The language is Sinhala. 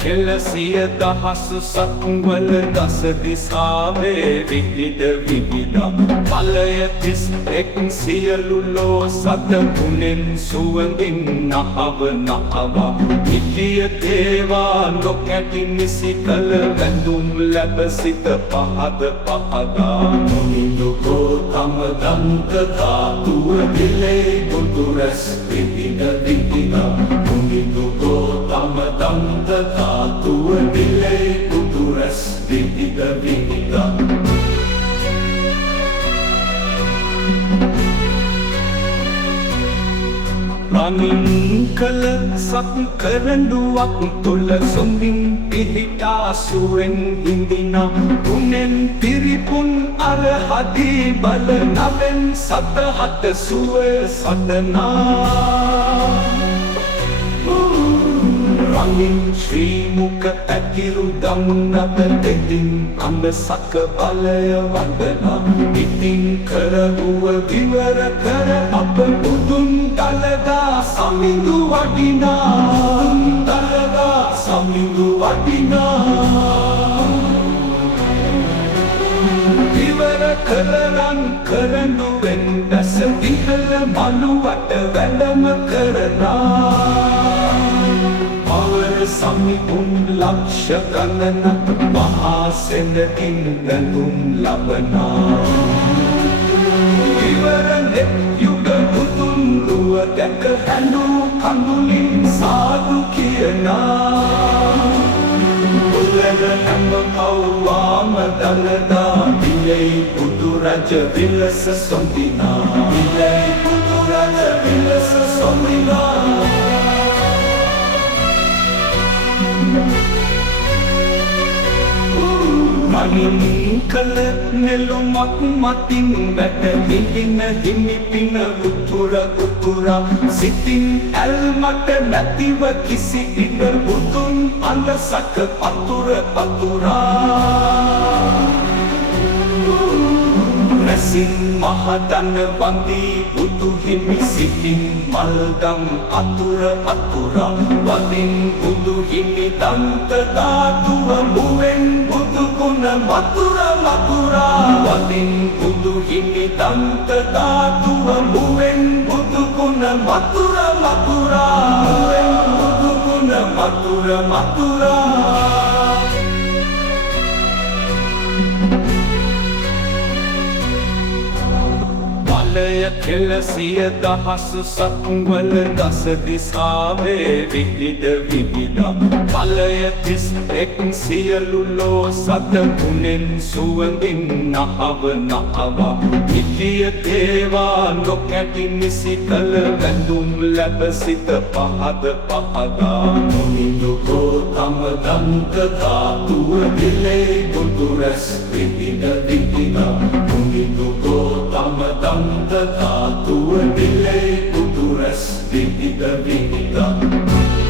කෙලසිය දහස් සක්වල දස දිසාවේ විවිධ විවිධ ඵලය 31 සියලු ලෝ සතගුණෙන් සුවඳින් නහව නහවා නිත්‍ය දේවා නොකැටි නිසි කල වැඳුම් ලැබ සිත පහද පහදා නොනිදුකෝ තම දන්ත ධාතුව දිලේ බුදුරැස් විවිධ විවිධ නොනිදුකෝ තම දන්ත ධාතුව දිලේ බුදුරැස් විවිධ විවිධ රනින් කළ සක්කරඬුවක් තුළ සොඳින් පිහිටා සුවෙන් හිඳිනා ගුණෙන් පිරිපුන් අරහදී බල නවෙන් සතහට සුව සදනා රනින් ශ්‍රී මුක ඇතිරු දම්නත දෙතින් අඹ සක බලය වන්දනා ඉතින් කරවුව විවර කර අප බුදුන් දලදා සමිඳු වඩිනා දලදා සමිඳු වඩිනා විවර කරලන් කරනුවෙන් දැස විහල මනුවට වැඩම කරනා සමිඳුන් ලක්ෂ ගණනක් මහා සෙනකින් වැඳුම් ලබනා ඉවරනෙත් යුග බුදුන් රුව දැක හැඬු කඳුලින් සාදු කියනා බුදුරජ හැම කව්වාම දලදා විලයි බුදු රජ විලස සොඳිනා විලයි බුදු රජ විලස සොඳිනා මනින් කළ නෙළුමක් මතින් වැට හිඳින හිමි පින උතුර උතුරා සිතින් ඇල්මට නැතිව කිසි ඉඩ බුදුන් අලසක පතුර පතුරා රැසින් මහදන වන්දී බුදු හිමි සිතින් මල්දම් අතුර අතුරා වදින් බුදු හිමි දන්ත ධාතුව මුවෙන් බුදු ගුණ මතුර මතුරා වදින් බුදු හිමි දන්ත ධාතුව මුවෙන් බුදු ගුණ මතුර මතුරා මුවෙන් බුදු ගුණ මතුර මතුරා ඵලය කෙලසිය දහස් සක්වල දස දිසාවේ විවිධ විවිධ ඵලය 31 සියලු ලෝ සතගුණෙන් සුවඳින් නහව නහවා නිත්‍ය දේවා නොකැටි නිසි කල වැඳුම් ලැබ සිත පහද පහදා නොනිදුකෝ තම දන්ත ධාතුව දිලේ බුදුරැස් විවිධ විවිධ නොනිදුකෝ තම දන්ත ධාතුව දිලේ බුදුරැස් විවිධ විවිධ